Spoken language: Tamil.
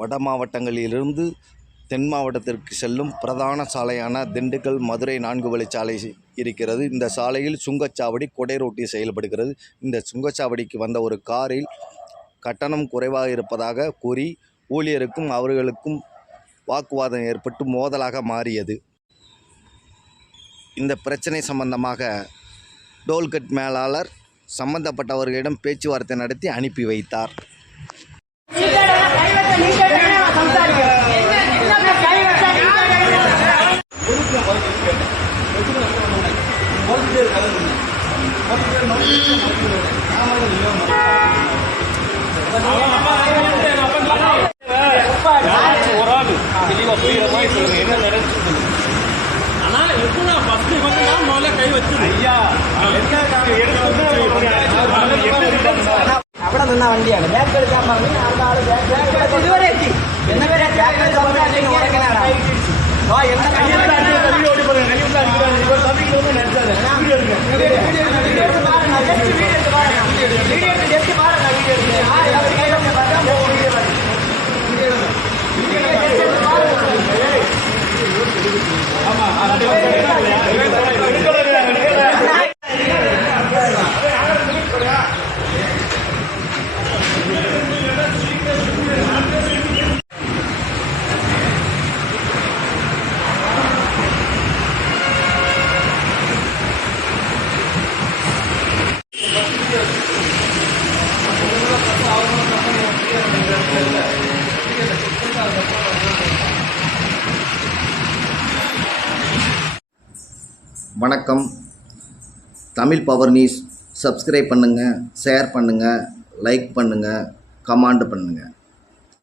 வட மாவட்டங்களிலிருந்து தென் மாவட்டத்திற்கு செல்லும் பிரதான சாலையான திண்டுக்கல் மதுரை 4 வழிச்சாலை இருக்கிறது. இந்த சாலையில் சுங்கச்சாவடி கொடை ரோட்டி செயல்படுகிறது. இந்த சுங்கச்சாவடிக்கு வந்த ஒரு காரில் கட்டணம் குறைவாக இருப்பதாக கூறி ஊழியருக்கும் அவர்களுக்கும் வாக்குவாதம் ஏற்பட்டு மோதலாக மாறியது. இந்த பிரச்சனை சம்பந்தமாக டோல்கட் மேலாளர் சம்பந்தப்பட்டவர்களிடம் பேச்சுவார்த்தை நடத்தி அனுப்பி வைத்தார். അവിടെ നിന്ന വണ്ടിയാണ് ബാക്ക് എടുക്കാൻ പറഞ്ഞു ഇതുവരെ എത്തി എന്നവരെ வணக்கம். தமிழ் பவர் நியூஸ் சப்ஸ்கிரைப் பண்ணுங்கள், ஷேர் பண்ணுங்கள், லைக் பண்ணுங்கள், கமெண்ட் பண்ணுங்கள்.